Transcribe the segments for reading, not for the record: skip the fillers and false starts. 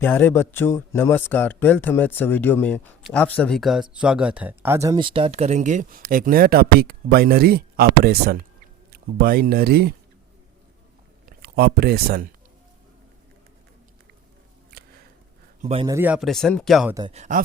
प्यारे बच्चों नमस्कार। 12th मैथ्स वीडियो में आप सभी का स्वागत है। आज हम स्टार्ट करेंगे एक नया topic binary operation. Binary operation binary operation क्या होता है? आप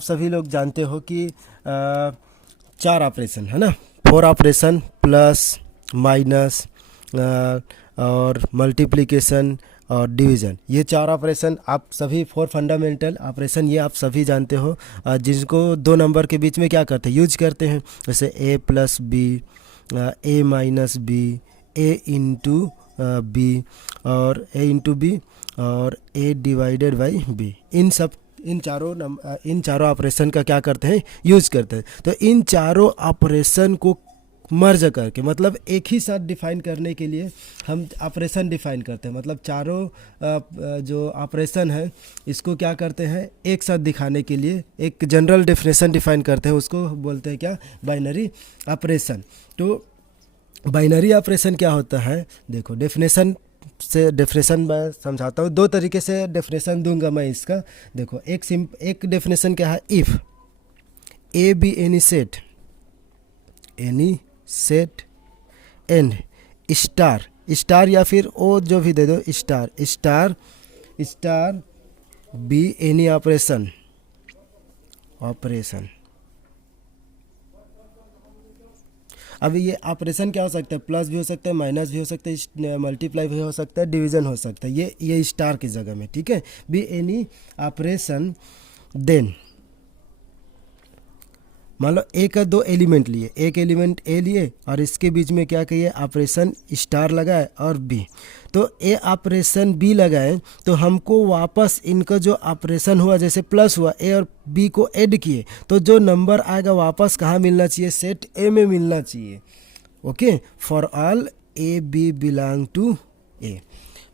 सभी लोग जानते हो कि चार ऑपरेशन है ना, 4 ऑपरेशन प्लस माइनस और मल्टीप्लिकेशन और डिवीज़न। ये 4 ऑपरेशन आप सभी 4 फंडामेंटल ऑपरेशन ये आप सभी जानते हो, जिनको 2 नंबर के बीच में क्या करते हैं, यूज करते हैं। जैसे a plus B, a minus B, a into B और a इंटू बी और a डिवाइडेड बाई b। इन चारों ऑपरेशन का क्या करते हैं, यूज करते हैं। तो इन चारों ऑपरेशन को मर्ज करके, मतलब एक ही साथ डिफाइन करने के लिए हम ऑपरेशन डिफाइन करते हैं। मतलब चारों जो ऑपरेशन है इसको क्या करते हैं, एक साथ दिखाने के लिए एक जनरल डेफिनेशन डिफाइन करते हैं, उसको बोलते हैं क्या, बाइनरी ऑपरेशन। तो बाइनरी ऑपरेशन क्या होता है, देखो डेफिनेशन मैं समझाता हूँ। 2 तरीके से डेफिनेशन दूंगा मैं इसका। देखो एक डेफिनेशन क्या है, if A be any set and star या फिर ओ जो भी दे दो, स्टार बी एनी ऑपरेशन। अब ये ऑपरेशन क्या हो सकता है, प्लस भी हो सकता है, माइनस भी हो सकता है, मल्टीप्लाई भी हो सकता है, डिवीजन हो सकता है। ये स्टार की जगह में, ठीक है। बी एनी ऑपरेशन देन, मान लो ए का 2 एलिमेंट लिए, एक एलिमेंट ए लिए और इसके बीच में क्या कहिए, ऑपरेशन स्टार लगाए और बी। तो ए ऑपरेशन बी लगाए तो हमको वापस इनका जो ऑपरेशन हुआ, जैसे प्लस हुआ, ए और बी को ऐड किए तो जो नंबर आएगा वापस कहाँ मिलना चाहिए, सेट ए में मिलना चाहिए। Okay, for all A B belong to A.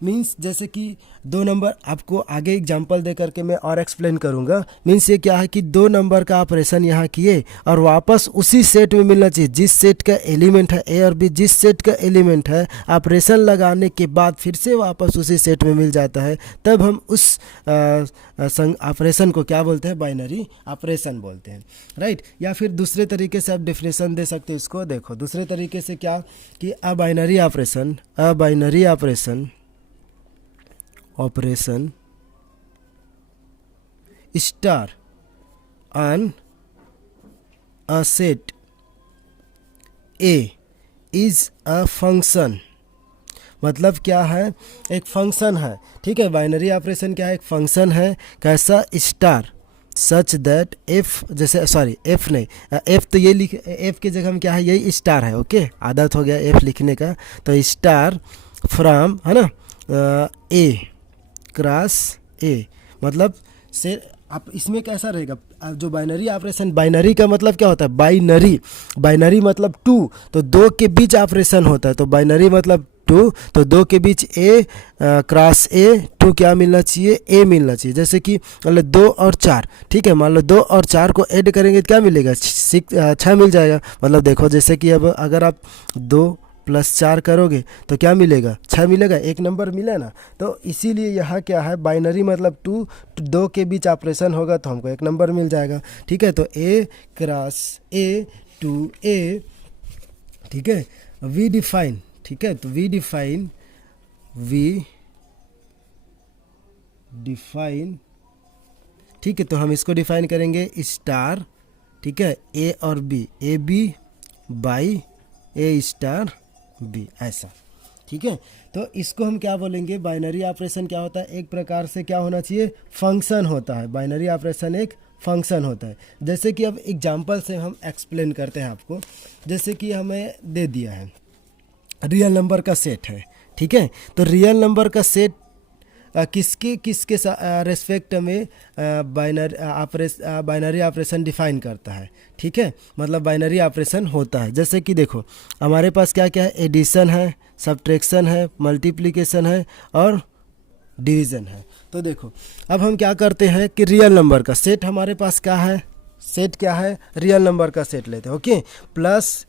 Means जैसे कि 2 नंबर, आपको आगे एग्जांपल दे करके मैं और एक्सप्लेन करूंगा। मीन्स ये क्या है कि 2 नंबर का ऑपरेशन यहाँ किए और वापस उसी सेट में मिलना चाहिए जिस सेट का एलिमेंट है ए और बी, जिस सेट का एलिमेंट है ऑपरेशन लगाने के बाद फिर से वापस उसी सेट में मिल जाता है, तब हम उस ऑपरेशन को क्या बोलते हैं, बाइनरी ऑपरेशन बोलते हैं, राइट। या फिर दूसरे तरीके से आप डेफिनेशन दे सकते हैं इसको। देखो दूसरे तरीके से क्या कि a binary operation star on a set A is a function. मतलब क्या है, एक फंक्शन है, ठीक है। बाइनरी ऑपरेशन क्या है, एक फंक्शन है। कैसा, स्टार सच दैट एफ, जैसे सॉरी एफ नहीं, एफ तो ये लिख, एफ की जगह में क्या है, यही स्टार है। ओके, आदत हो गया एफ लिखने का। तो स्टार फ्रॉम, है ना, ए क्रॉस ए। मतलब से आप इसमें कैसा रहेगा, जो बाइनरी ऑपरेशन, बाइनरी का मतलब क्या होता है, बाइनरी मतलब 2, तो 2 के बीच ऑपरेशन होता है। तो बाइनरी मतलब 2, तो 2 के बीच ए क्रॉस ए, 2 क्या मिलना चाहिए, ए मिलना चाहिए। जैसे कि मान लो 2 और 4, ठीक है। मान लो 2 और 4 को ऐड करेंगे तो क्या मिलेगा, 6 मिल जाएगा। मतलब देखो जैसे कि अब अगर आप 2 प्लस 4 करोगे तो क्या मिलेगा, 6 मिलेगा, एक नंबर मिला ना। तो इसीलिए यहाँ क्या है, बाइनरी मतलब 2 के बीच ऑपरेशन होगा तो हमको एक नंबर मिल जाएगा, ठीक है। तो ए क्रॉस ए टू ए, ठीक है। वी डिफाइन, ठीक है। तो वी डिफाइन, ठीक है। तो हम इसको डिफाइन करेंगे स्टार, ठीक है, ए और B, A B by A star B, ऐसा, ठीक है। तो इसको हम क्या बोलेंगे, बाइनरी ऑपरेशन क्या होता है, एक प्रकार से क्या होना चाहिए, फंक्शन होता है। बाइनरी ऑपरेशन एक फंक्शन होता है। जैसे कि अब एग्जांपल से हम एक्सप्लेन करते हैं आपको। जैसे कि हमें दे दिया है रियल नंबर का सेट है, ठीक है। तो रियल नंबर का सेट किसके रेस्पेक्ट में बाइनरी ऑपरेशन डिफाइन करता है, ठीक है। मतलब बाइनरी ऑपरेशन होता है। जैसे कि देखो हमारे पास क्या क्या है, एडिशन है, सब्ट्रैक्शन है, मल्टीप्लिकेशन है और डिवीज़न है। तो देखो अब हम क्या करते हैं कि रियल नंबर का सेट हमारे पास क्या है, रियल नंबर का सेट लेते हैं। Okay, plus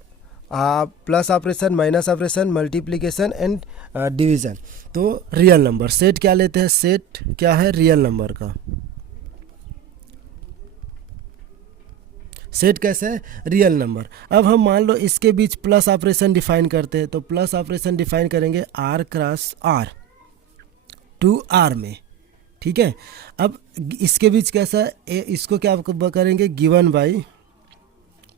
plus operation, minus operation, multiplication and division. तो रियल नंबर सेट क्या लेते हैं, सेट क्या है रियल नंबर का, सेट कैसे है रियल नंबर। अब हम मान लो इसके बीच प्लस ऑपरेशन डिफाइन करते हैं, तो प्लस ऑपरेशन डिफाइन करेंगे R cross R, to R में, ठीक है। अब इसके बीच कैसा इसको क्या करेंगे, गिवन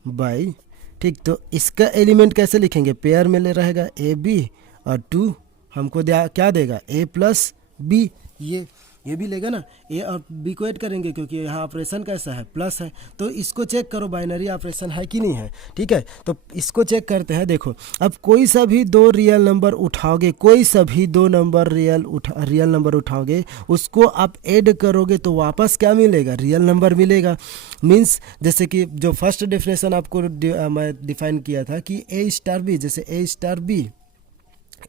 बाई, ठीक। तो इसका एलिमेंट कैसे लिखेंगे, पेयर में ले रहेगा ए बी, और टू हमको क्या देगा ए प्लस बी, ये भी लेगा ना, ए और बी को ऐड करेंगे क्योंकि यहाँ ऑपरेशन कैसा है प्लस है। तो इसको चेक करो बाइनरी ऑपरेशन है कि नहीं है, ठीक है। तो इसको चेक करते हैं, देखो अब कोई सा भी दो रियल नंबर उठाओगे, कोई सा भी दो नंबर रियल नंबर उठाओगे, उसको आप ऐड करोगे तो वापस क्या मिलेगा, रियल नंबर मिलेगा। मीन्स जैसे कि जो फर्स्ट डेफिनेशन आपको मैं डिफाइन किया था कि ए स्टार बी, जैसे ए स्टार बी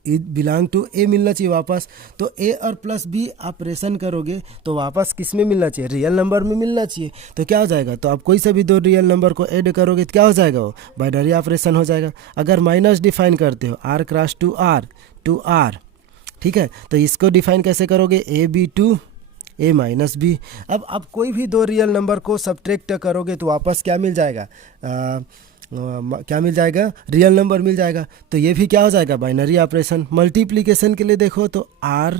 बिलोंग टू ए मिलना चाहिए वापस, तो ए और प्लस बी ऑपरेशन करोगे तो वापस किस में मिलना चाहिए, रियल नंबर में मिलना चाहिए। तो क्या हो जाएगा, तो आप कोई सा भी दो रियल नंबर को ऐड करोगे तो क्या हो जाएगा, वो बाइनरी ऑपरेशन हो जाएगा। अगर माइनस डिफाइन करते हो आर क्रॉस टू आर, ठीक है, तो इसको डिफाइन कैसे करोगे, A B to A minus B. अब आप कोई भी दो रियल नंबर को सब्ट्रैक्ट करोगे तो वापस क्या मिल जाएगा, क्या मिल जाएगा, रियल नंबर मिल जाएगा। तो ये भी क्या हो जाएगा, बाइनरी ऑपरेशन। मल्टीप्लिकेशन के लिए देखो तो आर,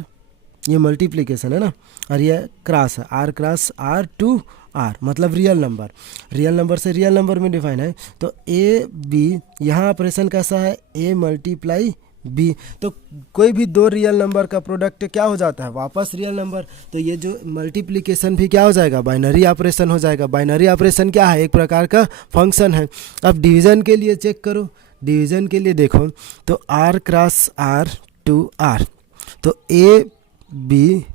ये मल्टीप्लिकेशन है ना, और ये क्रॉस है, R cross R to R, मतलब रियल नंबर से रियल नंबर में डिफाइन है। तो ए बी यहाँ ऑपरेशन कैसा है, ए मल्टीप्लाई बी। तो कोई भी दो रियल नंबर का प्रोडक्ट क्या हो जाता है, वापस रियल नंबर। तो ये जो मल्टीप्लिकेशन भी क्या हो जाएगा, बाइनरी ऑपरेशन हो जाएगा। बाइनरी ऑपरेशन क्या है, एक प्रकार का फंक्शन है। अब डिवीज़न के लिए चेक करो, डिवीज़न के लिए देखो तो R cross R to R, तो A B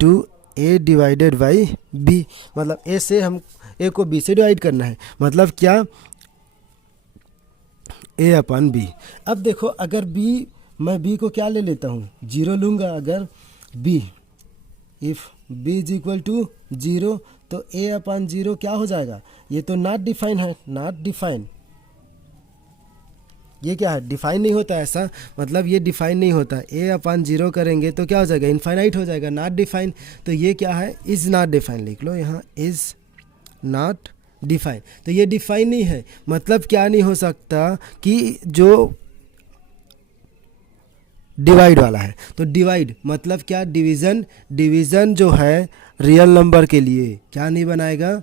to A divided by B, मतलब ए से हम ए को बी से डिवाइड करना है, मतलब क्या ए अपन बी। अब देखो अगर बी, मैं बी को क्या ले लेता हूँ, जीरो लूँगा। अगर B, if B is equal to zero, तो ए अपन जीरो क्या हो जाएगा, ये तो नॉट डिफाइन है, नॉट डिफाइन। ये क्या है, डिफाइन नहीं होता ऐसा, मतलब ये डिफाइन नहीं होता। ए अपन जीरो करेंगे तो क्या हो जाएगा, इनफाइनाइट हो जाएगा, नॉट डिफाइन। तो ये क्या है, इज़ नॉट डिफाइन लिख लो यहाँ, इज़ नॉट डिफाइन। तो ये डिफाइन नहीं है, मतलब क्या नहीं हो सकता कि जो डिवाइड वाला है। तो डिवाइड मतलब क्या, डिवीज़न जो है रियल नंबर के लिए क्या नहीं बनाएगा,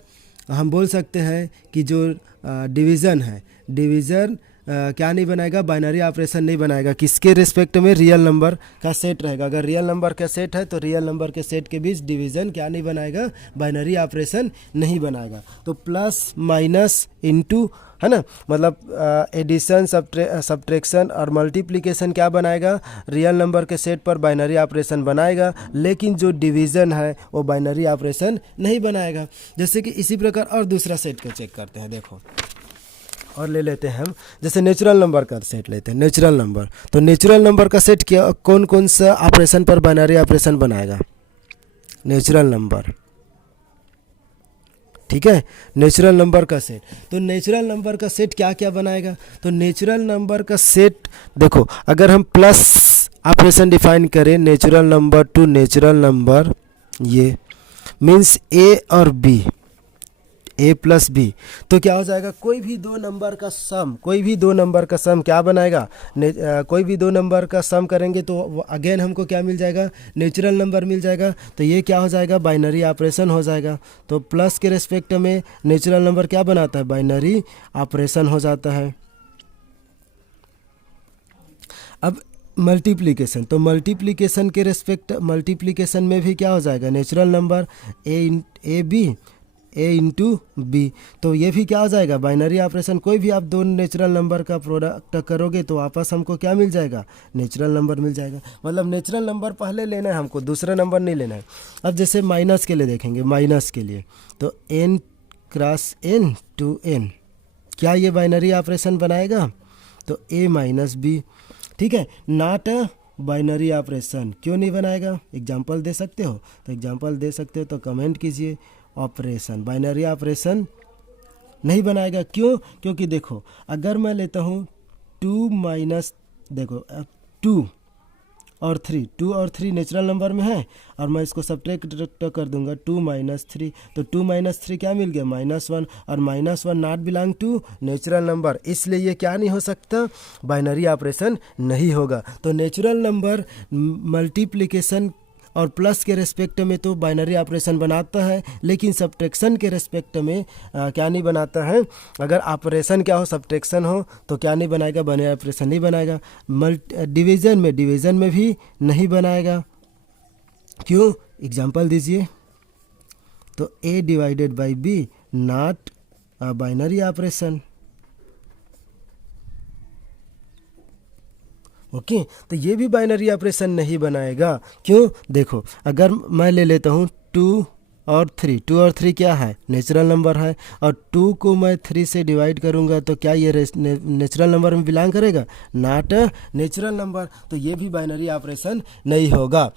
हम बोल सकते हैं कि जो डिवीज़न है, डिवीज़न क्या नहीं बनाएगा, बाइनरी ऑपरेशन नहीं बनाएगा। किसके रिस्पेक्ट में, रियल नंबर का सेट रहेगा। अगर रियल नंबर का सेट है तो रियल नंबर के सेट के बीच डिवीज़न क्या नहीं बनाएगा, बाइनरी ऑपरेशन नहीं बनाएगा। तो प्लस माइनस इनटू है ना, मतलब एडिशन सब्ट्रैक्शन और मल्टीप्लिकेशन क्या बनाएगा, रियल नंबर के सेट पर बाइनरी ऑपरेशन बनाएगा, लेकिन जो डिवीज़न है वो बाइनरी ऑपरेशन नहीं बनाएगा। जैसे कि इसी प्रकार और दूसरा सेट का चेक करते हैं, देखो और ले लेते हैं हम, जैसे नेचुरल नंबर का सेट लेते हैं, नेचुरल नंबर। तो नेचुरल नंबर का सेट क्या, कौन कौन सा ऑपरेशन पर बाइनरी ऑपरेशन बनाएगा, नेचुरल नंबर, ठीक है, नेचुरल नंबर का सेट। तो नेचुरल नंबर का सेट क्या क्या बनाएगा, तो नेचुरल नंबर का सेट देखो, अगर हम प्लस ऑपरेशन डिफाइन करें natural number two natural number, ये मीन्स ए और बी, ए प्लस बी, तो क्या हो जाएगा, कोई भी दो नंबर का सम, कोई भी दो नंबर का सम क्या बनाएगा, कोई भी दो नंबर का सम करेंगे तो अगेन हमको क्या मिल जाएगा, नेचुरल नंबर मिल जाएगा। तो ये क्या हो जाएगा, बाइनरी ऑपरेशन हो जाएगा। तो प्लस के रेस्पेक्ट में नेचुरल नंबर क्या बनाता है, बाइनरी ऑपरेशन हो जाता है। अब मल्टीप्लिकेशन, तो मल्टीप्लिकेशन के रेस्पेक्ट, मल्टीप्लिकेशन में भी क्या हो जाएगा, natural number A B A into B, तो ये भी क्या हो जाएगा, बाइनरी ऑपरेशन। कोई भी आप दो नेचुरल नंबर का प्रोडक्ट करोगे तो वापस हमको क्या मिल जाएगा, नेचुरल नंबर मिल जाएगा। मतलब नेचुरल नंबर पहले लेना है हमको, दूसरा नंबर नहीं लेना है। अब जैसे माइनस के लिए देखेंगे, माइनस के लिए तो N cross N to N, क्या ये बाइनरी ऑपरेशन बनाएगा, तो ए माइनस बी, ठीक है, नॉट बाइनरी ऑपरेशन। क्यों नहीं बनाएगा, एग्जाम्पल दे सकते हो, तो एग्जाम्पल दे सकते हो तो कमेंट कीजिए। ऑपरेशन, बाइनरी ऑपरेशन नहीं बनाएगा, क्यों, क्योंकि देखो अगर मैं लेता हूँ 2 माइनस, देखो 2 और 3 नेचुरल नंबर में है, और मैं इसको सब्ट्रैक्ट कर दूंगा 2 माइनस 3, तो 2 माइनस 3 क्या मिल गया, -1, और -1 not belong to natural number, इसलिए ये क्या नहीं हो सकता, बाइनरी ऑपरेशन नहीं होगा। तो नेचुरल नंबर मल्टीप्लिकेशन और प्लस के रेस्पेक्ट में तो बाइनरी ऑपरेशन बनाता है, लेकिन सब्ट्रैक्शन के रेस्पेक्ट में क्या नहीं बनाता है। अगर ऑपरेशन क्या हो, सब्ट्रैक्शन हो, तो क्या नहीं बनाएगा, बाइनरी ऑपरेशन नहीं बनाएगा। डिवीज़न में भी नहीं बनाएगा। क्यों, एग्जांपल दीजिए। तो A divided by B not binary operation. Okay, तो ये भी बाइनरी ऑपरेशन नहीं बनाएगा। क्यों, देखो अगर मैं ले लेता हूँ 2 और 3 क्या है, नेचुरल नंबर है, और 2 को मैं 3 से डिवाइड करूँगा तो क्या ये नेचुरल नंबर में बिलोंग करेगा, नॉट नेचुरल नंबर, तो ये भी बाइनरी ऑपरेशन नहीं होगा।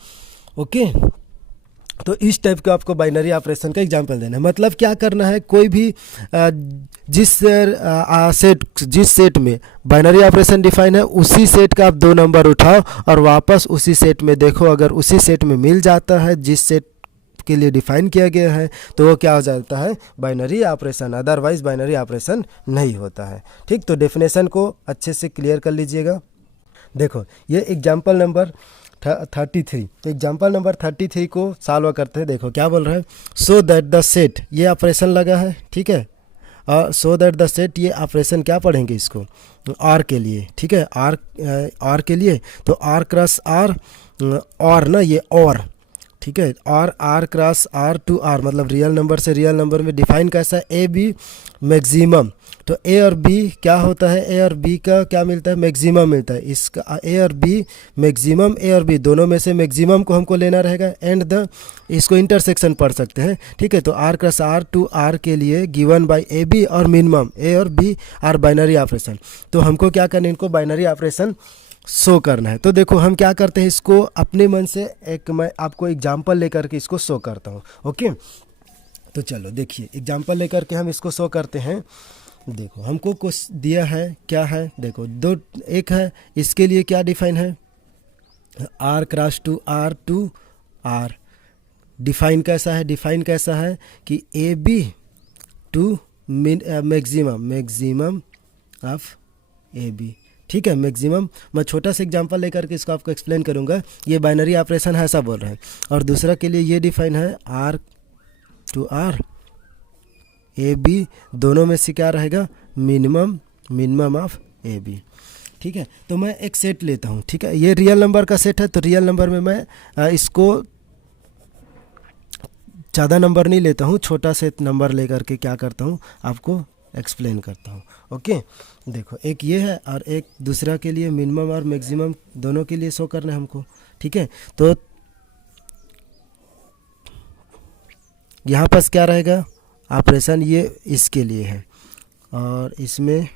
ओके, तो इस टाइप का आपको बाइनरी ऑपरेशन का एग्जांपल देना है। मतलब क्या करना है, कोई भी जिस सेट में बाइनरी ऑपरेशन डिफाइन है, उसी सेट का आप 2 नंबर उठाओ और वापस उसी सेट में देखो, अगर उसी सेट में मिल जाता है जिस सेट के लिए डिफाइन किया गया है, तो वो क्या हो जाता है, binary operation, otherwise binary operation नहीं होता है। ठीक, तो डेफिनेशन को अच्छे से क्लियर कर लीजिएगा। देखो ये एग्जाम्पल नंबर 33, तो एग्जाम्पल नंबर 33 को सॉल्व करते हैं। देखो क्या बोल रहा है, सो दैट द सेट, ये ऑपरेशन लगा है, ठीक है, और सो दैट द सेट, ये ऑपरेशन क्या पढ़ेंगे इसको, आर के लिए, ठीक है, आर के लिए, तो आर क्रॉस आर, और ना ये और, ठीक है, और R cross R to R, मतलब रियल नंबर से रियल नंबर में डिफाइन कैसा है, ए बी मैक्सिमम, तो ए और बी क्या होता है, ए और बी का क्या मिलता है, मैक्सिमम मिलता है। इसका ए और बी मैक्सिमम, ए और बी दोनों में से मैक्सिमम को हमको लेना रहेगा, एंड द इसको इंटरसेक्शन पढ़ सकते हैं, ठीक है। तो R cross R to R के लिए गिवन बाय ए बी और मिनिमम ए और बी आर बाइनरी ऑपरेशन, तो हमको क्या करना है, इनको बाइनरी ऑपरेशन शो करना है। तो देखो हम क्या करते हैं, इसको अपने मन से एक मैं आपको एग्जाम्पल लेकर के इसको शो करता हूँ। ओके, तो चलो देखिए एग्जाम्पल लेकर के हम इसको शो करते हैं। देखो हमको कुछ दिया है, क्या है, देखो दो, एक है, इसके लिए क्या डिफाइन है, R cross to R, define कैसा है, डिफाइन कैसा है कि A B to maximum of A B, ठीक है, मैक्सिमम। मैं छोटा सा एग्जांपल लेकर के इसको आपको एक्सप्लेन करूंगा। ये बाइनरी ऑपरेशन है ऐसा बोल रहे हैं, और दूसरा के लिए ये डिफाइन है R to R, A B दोनों में से क्या रहेगा, मिनिमम ऑफ ए बी, ठीक है। तो मैं एक सेट लेता हूँ, ठीक है, ये रियल नंबर का सेट है, तो रियल नंबर में मैं इसको ज़्यादा नंबर नहीं लेता हूँ, छोटा से नंबर लेकर के क्या करता हूँ आपको एक्सप्लेन करता हूँ। ओके, देखो एक ये है और एक दूसरा के लिए मिनिमम और मैक्सिमम दोनों के लिए शो करना है हमको, ठीक है। तो यहाँ पास क्या रहेगा, ऑपरेशन ये इसके लिए है, और इसमें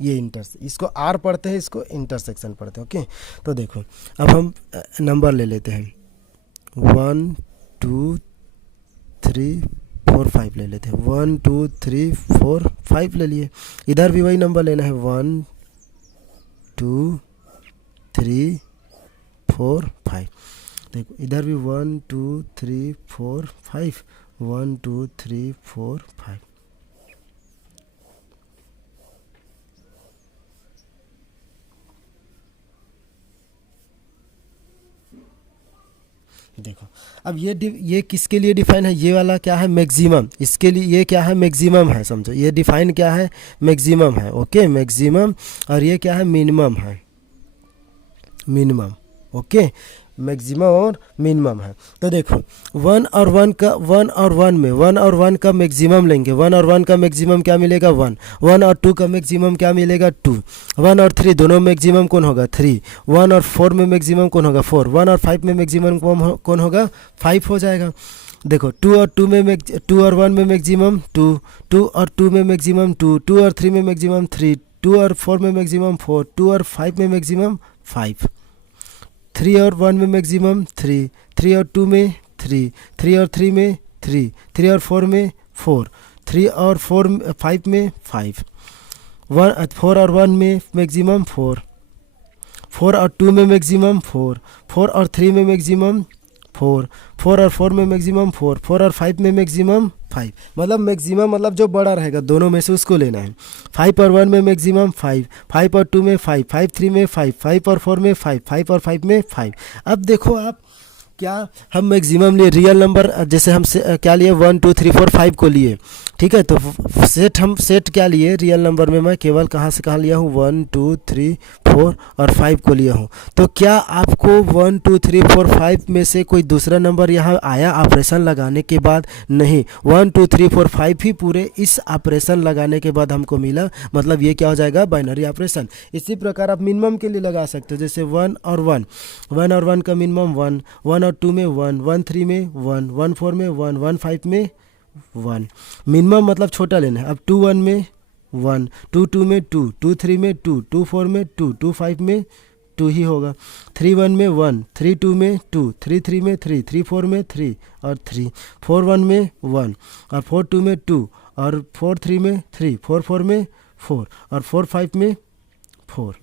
ये इसको आर पढ़ते हैं, इसको इंटरसेक्शन पढ़ते हैं। ओके, तो देखो अब हम नंबर ले लेते हैं, 1 2 3 4 5 ले लेते हैं, 1 2 3 4 5 ले लिए। इधर भी वही नंबर लेना है, 1 2 3 4 5। देखो इधर भी 1 2 3 4 5, 1 2 3 4 5। देखो अब ये किसके लिए डिफाइन है, ये वाला क्या है, मैक्सिमम, इसके लिए ये क्या है, मैक्सिमम है, समझो ये डिफाइन क्या है, मैक्सिमम है। ओके, मैक्सिमम, और ये क्या है, मिनिमम है, मिनिमम। ओके, मैक्सिमम और मिनिमम है। तो देखो 1 और 1 का मैक्सिमम लेंगे, 1 और 1 का मैक्सिमम क्या मिलेगा, 1 और 2 का मैक्सिमम क्या मिलेगा, 2 1 और 3 दोनों मैक्सिमम कौन होगा, 3 1 और 4 में मैक्सिमम कौन होगा, 4 1 और 5 में मैक्सिमम कौन होगा, 5 हो जाएगा। देखो 2 और 1 में मैक्सिमम 2 2 और 2 में मैक्सिमम 2 2 और 3 में मैक्सिमम 3 2 और 4 में मैक्सिमम 4 2 और 5 में मैक्सिमम 5 3 और 1 में मैक्सिमम 3 3 और 2 में 3 3 और 3 में 3 3 और 4 में 4 3 और 5 में 5। 4 और 1 में मैक्सिमम 4, 4 और 2 में मैक्सिमम 4, 4 और 3 में मैक्सिमम 4, 4 और 4 में मैक्सिमम 4, 4 और 5 में मैक्सिमम 5। मतलब मैक्सिमम मतलब जो बड़ा रहेगा दोनों में से उसको लेना है। 5 और 1 में मैक्सिमम 5, 5 और 2 में 5, 5 3 में 5, 5 और 4 में 5, 5 और 5 में 5। अब देखो आप क्या हम मैक्सिमम लिए रियल नंबर, जैसे हम क्या लिए 1 2 3 4 5 को लिए, ठीक है। तो सेट क्या लिए रियल नंबर में, मैं केवल कहाँ से कहाँ लिया हूँ 1 2 3 4 और 5 को लिया हूँ। तो क्या आपको 1 2 3 4 5 में से कोई दूसरा नंबर यहाँ आया ऑपरेशन लगाने के बाद? नहीं, 1 2 3 4 5 ही पूरे इस ऑपरेशन लगाने के बाद हमको मिला, मतलब ये क्या हो जाएगा बाइनरी ऑपरेशन। इसी प्रकार आप मिनिमम के लिए लगा सकते हो, जैसे 1 और 1, 1 और 1 का मिनिमम 1, 1 और 2 में 1, 1 3 में 1, 1 4 में 1, 1 5 में 1। मिनिमम मतलब छोटा लेना है। अब 2 1 में 1, 2 2 में 2, 2 3 में 2, 2 4 में 2, 2 5 में 2 ही होगा। 3 1 में 1, 3 2 में 2, 3 3 में 3, 3 4 में 3 और 3, 4 1 में 1 और 4 2 में 2 और 4 3 में 3, 4 4 में 4 और 4 5 में 4।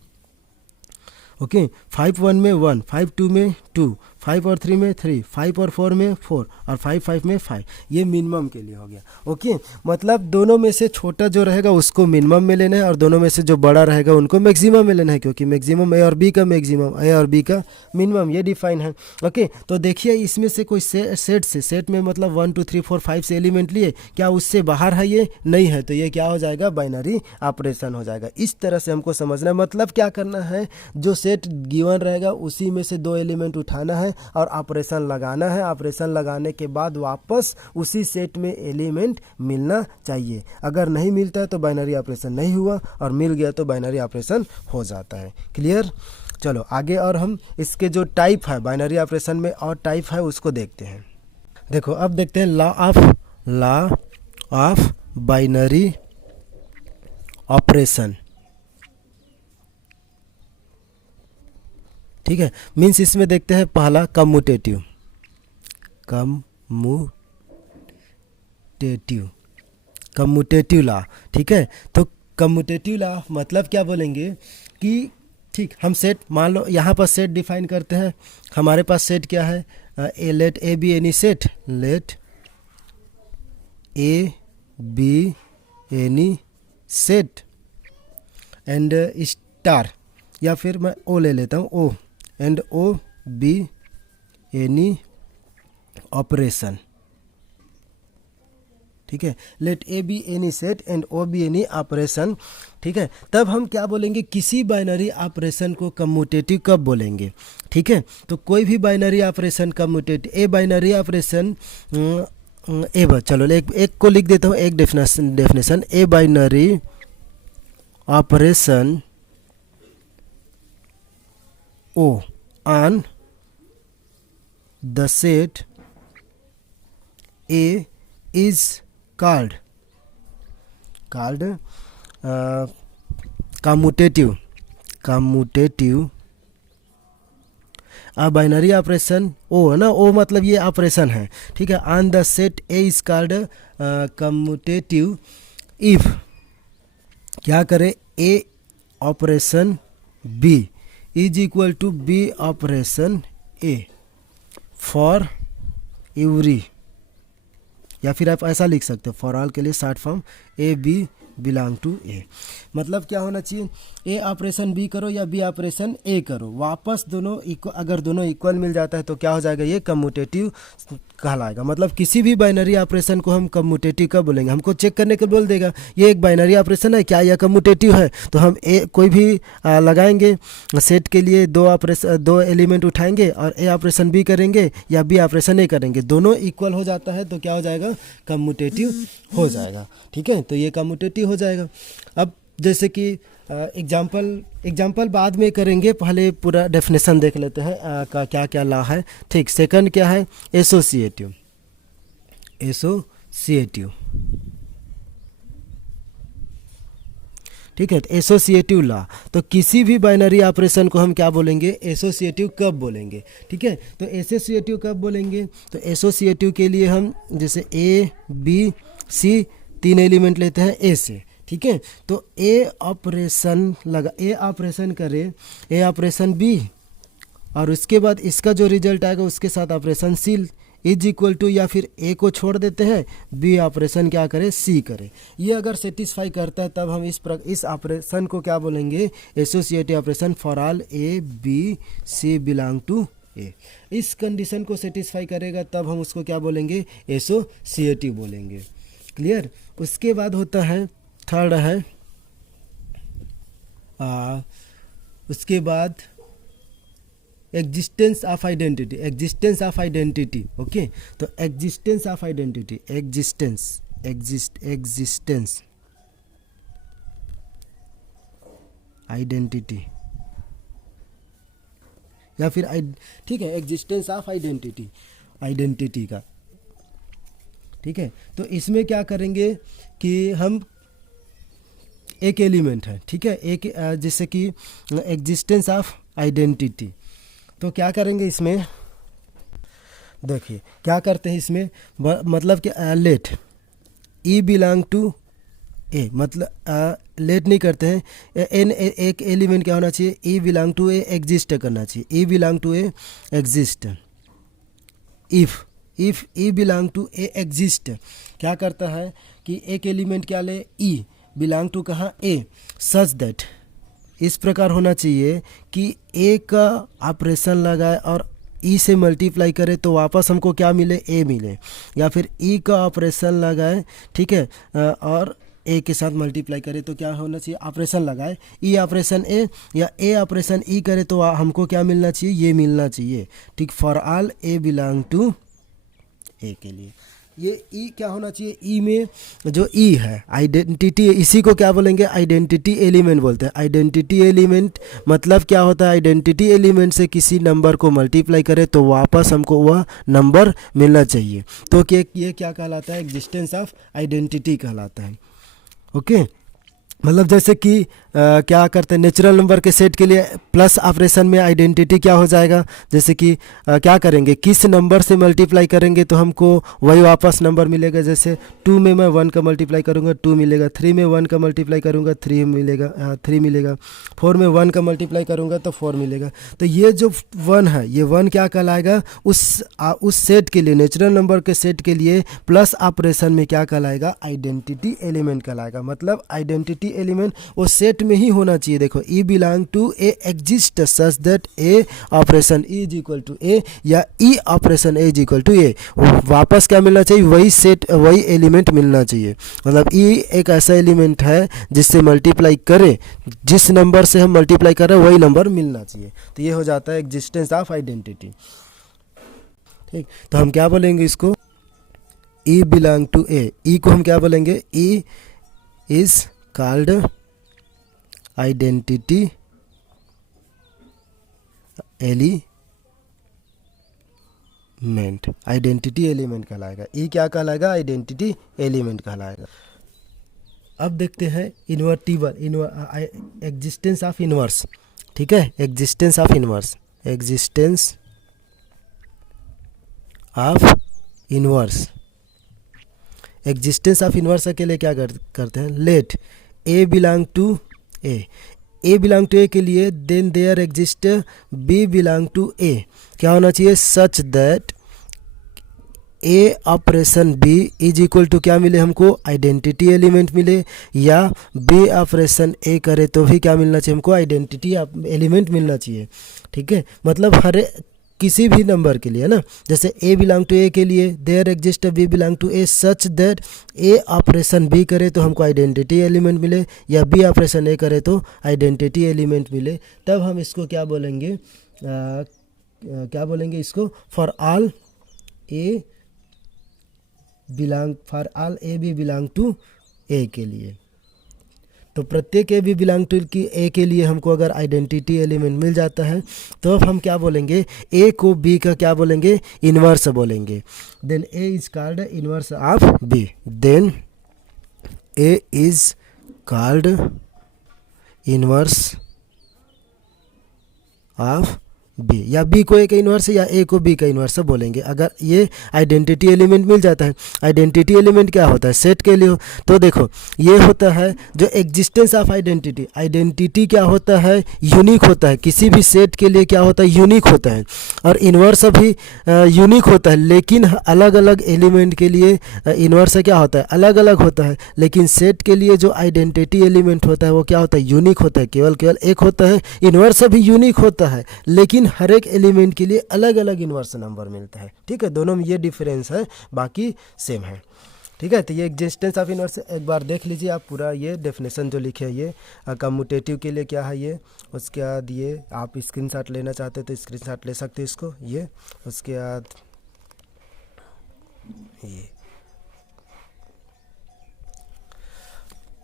ओके, 5 1 में 1, 5 2 में 2, 5 और 3 में 3, 5 और 4 में 4 और 5 5 में 5। ये मिनिमम के लिए हो गया। ओके, मतलब दोनों में से छोटा जो रहेगा उसको मिनिमम में लेना है और दोनों में से जो बड़ा रहेगा उनको मैक्सिमम में लेना है, क्योंकि मैक्सिमम ए और बी का मैक्सिमम, ए और बी का मिनिमम, ये डिफाइन है। ओके, तो देखिए इसमें से कोई सेट में मतलब 1 2 3 4 5 से एलिमेंट लिए, क्या उससे बाहर है? ये नहीं है, तो ये क्या हो जाएगा बाइनरी ऑपरेशन हो जाएगा। इस तरह से हमको समझना है। मतलब क्या करना है, जो सेट गिवन रहेगा उसी में से 2 एलिमेंट उठाना है और ऑपरेशन लगाना है। ऑपरेशन लगाने के बाद वापस उसी सेट में एलिमेंट मिलना चाहिए। अगर नहीं मिलता है तो बाइनरी ऑपरेशन नहीं हुआ, और मिल गया तो बाइनरी ऑपरेशन हो जाता है। क्लियर? चलो आगे, और हम इसके जो टाइप है बाइनरी ऑपरेशन में और टाइप है उसको देखते हैं। देखो अब देखते हैं लॉ ऑफ बाइनरी ऑपरेशन। ठीक है, मीन्स इसमें देखते हैं पहला कम्यूटेटिव लॉ। ठीक है, तो कम्यूटेटिव लॉ मतलब क्या बोलेंगे कि ठीक, हम सेट मान लो यहाँ पर सेट डिफाइन करते हैं। हमारे पास सेट क्या है, let A be any set, let A be any set and star, या फिर मैं ओ ले लेता हूँ, O and O be any operation. ठीक है, let A be any set and O be any operation. ठीक है, तब हम क्या बोलेंगे, किसी बाइनरी ऑपरेशन को कम्यूटेटिव कब बोलेंगे? ठीक है, तो कोई भी binary operation commutative, a binary operation चलो एक को लिख देता हूँ, एक definition. A binary operation O on the set A is called commutative a binary operation O है ना, O मतलब ये ऑपरेशन है। ठीक है, on the set A is called commutative if क्या करे, A operation B is equal to B operation A for every, या फिर आप ऐसा लिख सकते हो फॉर ऑल के लिए short form A B belong to A. मतलब क्या होना चाहिए, ए ऑपरेशन बी करो या बी ऑपरेशन ए करो, वापस दोनों अगर दोनों इक्वल मिल जाता है तो क्या हो जाएगा, ये कम्यूटेटिव कहलाएगा। मतलब किसी भी बाइनरी ऑपरेशन को हम कम्यूटेटिव कब बोलेंगे, हमको चेक करने के बोल देगा ये एक बाइनरी ऑपरेशन है क्या, यह कम्यूटेटिव है, तो हम ए कोई भी लगाएंगे सेट के लिए, दो एलिमेंट उठाएंगे और ए ऑपरेशन बी करेंगे या बी ऑपरेशन ए करेंगे, दोनों इक्वल हो जाता है तो क्या हो जाएगा, कम्यूटेटिव हो जाएगा। ठीक है, तो ये कम्यूटेटिव हो जाएगा। अब जैसे कि एग्जाम्पल बाद में करेंगे, पहले पूरा डेफिनेशन देख लेते हैं का क्या क्या लॉ है। ठीक, सेकंड क्या है, एसोसिएटिव। ठीक है, तो एसोसिएटिव लॉ, तो किसी भी बाइनरी ऑपरेशन को हम क्या बोलेंगे, एसोसिएटिव कब बोलेंगे। ठीक है, तो एसोसिएटिव कब बोलेंगे, तो एसोसिएटिव के लिए हम जैसे ए बी सी 3 एलिमेंट लेते हैं ए से। ठीक है। तो ए ऑपरेशन करे, ए ऑपरेशन बी, और उसके बाद इसका जो रिजल्ट आएगा उसके साथ operation C is equal to, या फिर ए को छोड़ देते हैं, बी ऑपरेशन क्या करे, सी करे। ये अगर सेटिस्फाई करता है तब हम इस ऑपरेशन को क्या बोलेंगे, associative operation for all A B C belong to A. इस कंडीशन को सेटिस्फाई करेगा तब हम उसको क्या बोलेंगे, एसोसिएटिव बोलेंगे। क्लियर। उसके बाद होता है थर्ड है, उसके बाद existence of identity, existence of identity. Okay, तो existence of identity, existence identity, या फिर ठीक है, एग्जिस्टेंस ऑफ आइडेंटिटी, आइडेंटिटी का। ठीक है, तो इसमें क्या करेंगे कि हम एक एलिमेंट है, ठीक है, एक जैसे कि एग्जिस्टेंस ऑफ आइडेंटिटी, तो क्या करेंगे इसमें, देखिए क्या करते हैं इसमें, मतलब कि late E belong to A, मतलब लेट नहीं करते हैं, एन एक एलिमेंट क्या होना चाहिए, E belong to A exist करना चाहिए, E belong to A exist. If E belong to A exist क्या करता है कि एक एलिमेंट क्या ले, ई बिलोंग टू कहाँ, ए, सच दैट, इस प्रकार होना चाहिए कि ए का ऑपरेशन लगाए और ई से मल्टीप्लाई करे तो वापस हमको क्या मिले, ए मिले, या फिर ई का ऑपरेशन लगाए, ठीक है, और ए के साथ मल्टीप्लाई करे तो क्या होना चाहिए, ऑपरेशन लगाए ई ऑपरेशन ए, या ए ऑपरेशन ई करे तो हमको क्या मिलना चाहिए, ये मिलना चाहिए। ठीक, for all A belong to A के लिए ये ई क्या होना चाहिए, ई में जो ई है आइडेंटिटी, इसी को क्या बोलेंगे, आइडेंटिटी एलिमेंट बोलते हैं। आइडेंटिटी एलिमेंट मतलब क्या होता है, आइडेंटिटी एलिमेंट से किसी नंबर को मल्टीप्लाई करे तो वापस हमको वह नंबर मिलना चाहिए, तो ये क्या कहलाता है, एग्जिस्टेंस ऑफ आइडेंटिटी कहलाता है। ओके, मतलब जैसे कि क्या करते हैं, नेचुरल नंबर के सेट के लिए प्लस ऑपरेशन में आइडेंटिटी क्या हो जाएगा, जैसे कि क्या करेंगे, किस नंबर से मल्टीप्लाई करेंगे तो हमको वही वापस नंबर मिलेगा। जैसे 2 में मैं 1 का मल्टीप्लाई करूँगा 2 मिलेगा, 3 में 1 का मल्टीप्लाई करूँगा 3 मिलेगा, 3 मिलेगा, 4 में 1 का मल्टीप्लाई करूँगा तो 4 मिलेगा। तो ये जो 1 है, ये 1 क्या कहलाएगा, उस सेट के लिए, नेचुरल नंबर के सेट के लिए प्लस ऑपरेशन में क्या कहलाएगा, आइडेंटिटी एलिमेंट कहलाएगा। मतलब आइडेंटिटी एलिमेंट वो सेट में ही होना चाहिए। देखो, E belong to A exist such that A operation E is equal to A, या E operation A is equal to A, वापस क्या मिलना चाहिए, वही सेट, वही एलिमेंट मिलना चाहिए। मतलब ई एक ऐसा एलिमेंट है जिससे मल्टीप्लाई करे, जिस नंबर से हम मल्टीप्लाई कर रहे हैं वही नंबर मिलना चाहिए। तो ये हो जाता है एग्जिस्टेंस ऑफ आइडेंटिटी। ठीक, तो हम क्या बोलेंगे इसको, ई बिलोंग टू ए, ई को हम क्या बोलेंगे, E is called identity element, identity element कहलाएगा। ई क्या कहलाएगा, आइडेंटिटी एलिमेंट कहलाएगा। अब देखते हैं इन्वर्टिबल, एग्जिस्टेंस ऑफ इन्वर्स। ठीक है, existence of inverse, existence of inverse, existence of inverse के लिए क्या करते हैं, let A belong to A, A belong to A के लिए then there exist B belong to A, क्या होना चाहिए, such that A operation B is equal to क्या मिले हमको, आइडेंटिटी एलिमेंट मिले, या बी ऑपरेशन ए करे तो भी क्या मिलना चाहिए हमको, आइडेंटिटी एलिमेंट मिलना चाहिए। ठीक है, मतलब हर किसी भी नंबर के लिए, है ना, जैसे ए बिलोंग टू ए के लिए there exist B belong to A such that A operation B करे तो हमको आइडेंटिटी एलिमेंट मिले, या बी ऑपरेशन ए करे तो आइडेंटिटी एलिमेंट मिले, तब हम इसको क्या बोलेंगे, क्या बोलेंगे इसको, for all A B belong to A के लिए। तो प्रत्येक ए बी बिलोंग टू की ए के लिए हमको अगर आइडेंटिटी एलिमेंट मिल जाता है तो अब हम क्या बोलेंगे, ए को बी का क्या बोलेंगे, इन्वर्स बोलेंगे। Then A is called inverse of B, then A is called inverse of B, या बी को ए का इन्वर्स या ए को बी का इन्वर्स बोलेंगे अगर ये आइडेंटिटी एलिमेंट मिल जाता है। आइडेंटिटी एलिमेंट क्या होता है, सेट के लिए तो देखो ये होता है जो एग्जिस्टेंस ऑफ आइडेंटिटी। आइडेंटिटी क्या होता है, यूनिक होता है, किसी भी सेट के लिए क्या होता है, यूनिक होता है। और इन्वर्स भी यूनिक होता है, लेकिन अलग अलग एलिमेंट के लिए इन्वर्स क्या होता है, अलग अलग होता है। लेकिन सेट के लिए जो आइडेंटिटी एलिमेंट होता है वो क्या होता है, यूनिक होता है, केवल एक होता है। इन्वर्स भी यूनिक होता है, लेकिन हर एक एलिमेंट के लिए अलग अलग इन्वर्स नंबर मिलता है। ठीक है, दोनों में ये डिफरेंस है, बाकी सेम है। ठीक है, तो ये एग्जिस्टेंस ऑफ इन्वर्स एक बार देख लीजिए आप पूरा ये डेफिनेशन जो लिखे है ये कम्यूटेटिव के लिए क्या है ये। उसके बाद ये आप स्क्रीनशॉट लेना चाहते हो तो स्क्रीनशॉट ले सकते हो इसको ये। उसके बाद ये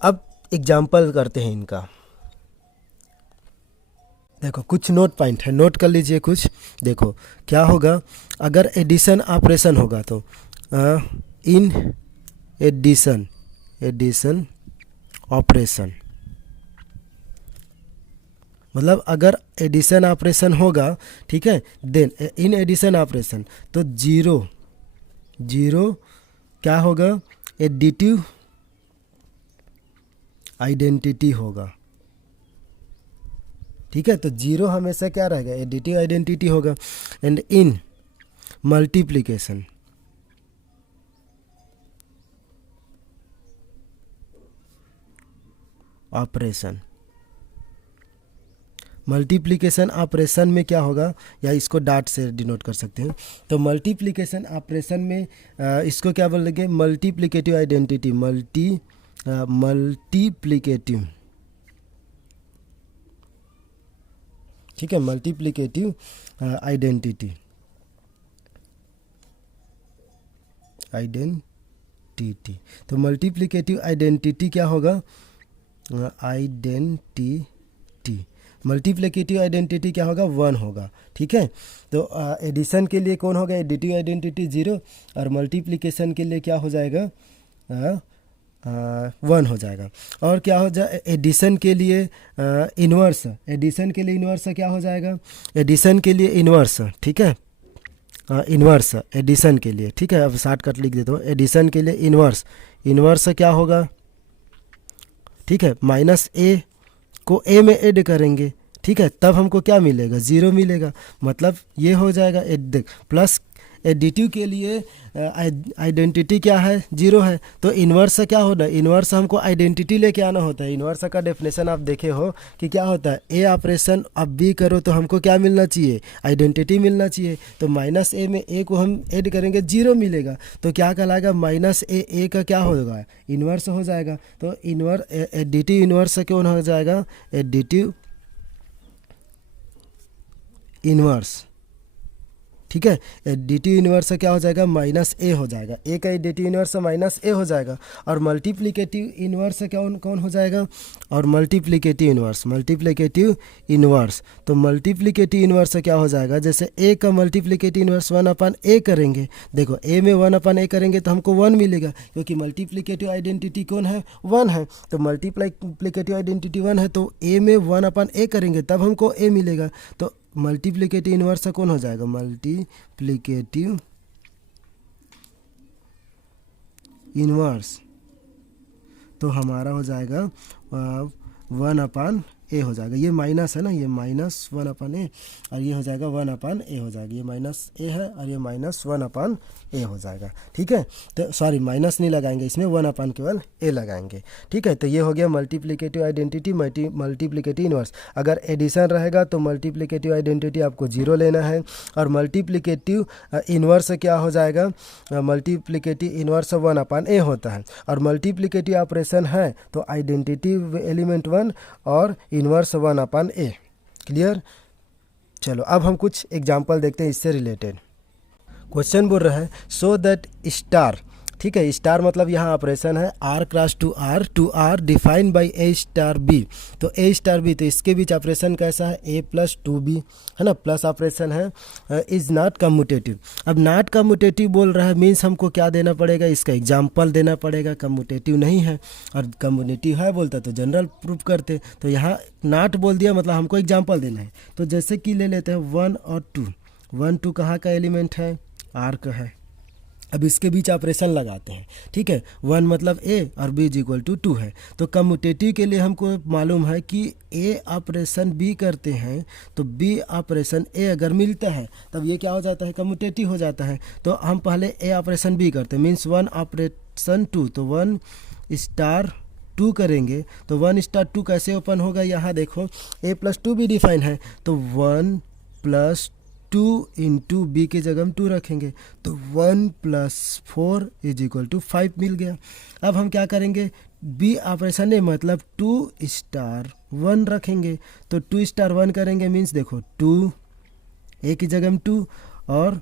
अब एग्जाम्पल करते हैं इनका। देखो कुछ नोट पॉइंट है, नोट कर लीजिए कुछ। देखो क्या होगा अगर एडिशन ऑपरेशन होगा तो इन एडिशन ऑपरेशन, मतलब अगर एडिशन ऑपरेशन होगा, ठीक है, देन इन एडिशन ऑपरेशन तो जीरो क्या होगा, एडिटिव आइडेंटिटी होगा। ठीक है, तो जीरो हमेशा क्या रहेगा, एडिटिव आइडेंटिटी होगा। And in multiplication operation, multiplication operation में क्या होगा, या इसको डॉट से डिनोट कर सकते हैं। तो मल्टीप्लिकेशन ऑपरेशन में इसको क्या बोलेंगे, मल्टीप्लिकेटिव आइडेंटिटी, मल्टीप्लिकेटिव। ठीक है, मल्टीप्लिकेटिव आइडेंटिटी तो मल्टीप्लिकेटिव आइडेंटिटी क्या होगा, मल्टीप्लिकेटिव आइडेंटिटी क्या होगा, 1 होगा। ठीक है, तो एडिशन के लिए कौन होगा, एडिटिव आइडेंटिटी 0, और मल्टीप्लिकेशन के लिए क्या हो जाएगा, 1 हो जाएगा। और क्या हो जाए एडिशन के लिए इन्वर्स, एडिशन के लिए इन्वर्स क्या हो जाएगा, एडिशन के लिए इन्वर्स। ठीक है, इन्वर्स एडिशन के लिए, ठीक है, अब शॉर्टकट लिख देता हूँ, एडिशन के लिए इन्वर्स क्या होगा, ठीक है, माइनस ए को ए में ऐड करेंगे, ठीक है, तब हमको क्या मिलेगा, 0 मिलेगा। मतलब ये हो जाएगा प्लस एडिटिव के लिए आइडेंटिटी क्या है, 0 है, तो इन्वर्स क्या होना, इन्वर्स हमको आइडेंटिटी लेके आना होता है। इन्वर्स का डेफिनेशन आप देखे हो कि क्या होता है, ए ऑपरेशन अब बी करो तो हमको क्या मिलना चाहिए, आइडेंटिटी मिलना चाहिए। तो माइनस ए में ए को हम ऐड करेंगे, 0 मिलेगा, तो क्या कहलाएगा, माइनस ए का क्या होगा, इन्वर्स हो जाएगा। तो एडिटिव इन्वर्स कौन हो जाएगा, एडिटिव इन्वर्स। ठीक है, एडिटिव इन्वर्स क्या हो जाएगा, माइनस ए हो जाएगा, ए का एडिटिव इन्वर्स माइनस ए हो जाएगा। और मल्टीप्लिकेटिव इन्वर्स कौन हो जाएगा, और मल्टीप्लिकेटिव इन्वर्स तो मल्टीप्लिकेटिव इन्वर्स क्या हो जाएगा, जैसे ए का मल्टीप्लिकेटिव इन्वर्स 1/a करेंगे। देखो ए में 1/a करेंगे तो हमको 1 मिलेगा, क्योंकि मल्टीप्लिकेटिव आइडेंटिटी कौन है, 1 है। तो मल्टीप्लिकेटिव आइडेंटिटी 1 है, तो ए में 1/a करेंगे तब हमको ए मिलेगा। तो मल्टीप्लिकेटिव इन्वर्स कौन हो जाएगा, मल्टीप्लिकेटिव इन्वर्स तो हमारा हो जाएगा 1/a हो जाएगा। ये माइनस है ना, ये माइनस 1/a, और ये हो जाएगा 1/a हो जाएगा। ये माइनस ए है और ये माइनस 1/a हो जाएगा। ठीक है, तो सॉरी माइनस नहीं लगाएंगे इसमें, 1/ केवल a लगाएंगे। ठीक है, तो ये हो गया मल्टीप्लिकेटिव आइडेंटिटी, मल्टीप्लिकेटिव इन्वर्स। अगर एडिशन रहेगा तो मल्टीप्लिकेटिव आइडेंटिटी आपको 0 लेना है, और मल्टीप्लिकेटिव इन्वर्स क्या हो जाएगा, मल्टीप्लिकेटिव इन्वर्स 1/a होता है। और मल्टीप्लिकेटिव ऑपरेशन है तो आइडेंटिटी एलिमेंट 1 और इन्वर्स 1/a। क्लियर। चलो अब हम कुछ एग्जाम्पल देखते हैं इससे रिलेटेड। क्वेश्चन बोल रहा है, सो दैट स्टार, ठीक है। स्टार मतलब यहाँ ऑपरेशन है R cross to R defined by A star B. तो ए स्टार बी, तो इसके बीच ऑपरेशन कैसा है, ए प्लस टू बी, है ना, प्लस ऑपरेशन है, इज़ नॉट कम्यूटेटिव। अब नॉट कम्यूटेटिव बोल रहा है, मीन्स हमको क्या देना पड़ेगा, इसका एग्जाम्पल देना पड़ेगा। कम्यूटेटिव नहीं है और कम्यूटेटिव है बोलता तो जनरल प्रूफ करते, तो यहाँ नॉट बोल दिया मतलब हमको एग्जाम्पल देना है। तो जैसे कि ले लेते हैं 1 और 2। 1 2 कहाँ का एलिमेंट है, आर का है। अब इसके बीच ऑपरेशन लगाते हैं, ठीक है। 1 मतलब ए और बी इज इक्वल टू 2 है। तो कम्यूटेटिव के लिए हमको मालूम है कि ए ऑपरेशन बी करते हैं तो बी ऑपरेशन ए अगर मिलता है तब ये क्या हो जाता है, कम्यूटेटिव हो जाता है। तो हम पहले ए ऑपरेशन बी करते हैं, मीन्स 1 ऑपरेशन 2, तो 1 स्टार 2 करेंगे। तो 1 स्टार 2 कैसे ओपन होगा, यहाँ देखो ए प्लस 2 भी डिफाइन है, तो 1 प्लस 2 इंटू बी की जगह हम 2 रखेंगे, तो 1 प्लस 4 इज इक्वल टू 5 मिल गया। अब हम क्या करेंगे, बी ऑपरेशन ए मतलब 2 स्टार 1 रखेंगे, तो 2 स्टार 1 करेंगे, मीन्स देखो 2 ए की जगह हम 2 और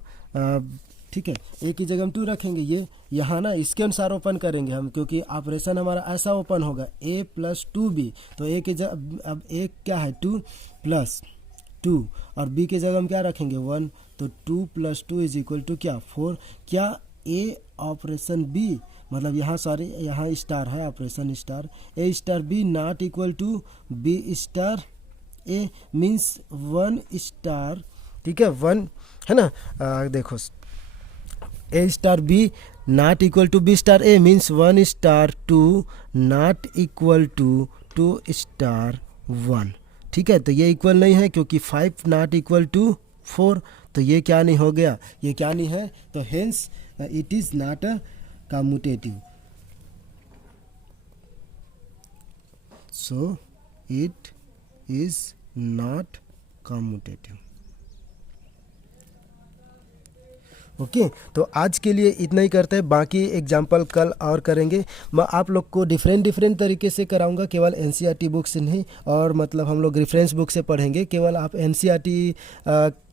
ठीक है, ए की जगह हम 2 रखेंगे। ये यहाँ ना इसके अनुसार ओपन करेंगे हम, क्योंकि ऑपरेशन हमारा ऐसा ओपन होगा ए प्लस 2b, तो ए की जगह अब ए क्या है 2 प्लस 2 और बी की जगह हम क्या रखेंगे 1, तो 2 प्लस 2 इज इक्वल टू क्या 4। क्या ए ऑपरेशन बी मतलब यहाँ सॉरी यहाँ स्टार है operation star, A star B not equal to B star A, means 1 star, ठीक है 1 है ना। देखो A star B not equal to B star A, means 1 star 2 not equal to 2 star 1, ठीक है। तो ये इक्वल नहीं है क्योंकि 5 नॉट इक्वल टू 4, तो ये क्या नहीं हो गया, ये क्या नहीं है, तो hence it is not a commutative. So it is not commutative. Okay तो आज के लिए इतना ही करते हैं, बाकी एग्जाम्पल कल और करेंगे। मैं आप लोग को डिफरेंट तरीके से कराऊंगा, केवल एनसीईआरटी बुक से नहीं, और मतलब हम लोग रेफरेंस बुक से पढ़ेंगे। केवल आप एनसीईआरटी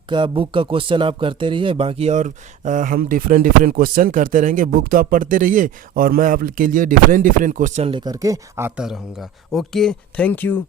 का बुक का क्वेश्चन आप करते रहिए, बाकी और हम डिफरेंट क्वेश्चन करते रहेंगे। बुक तो आप पढ़ते रहिए और मैं आपके लिए डिफरेंट क्वेश्चन लेकर के आता रहूँगा। Okay, thank you.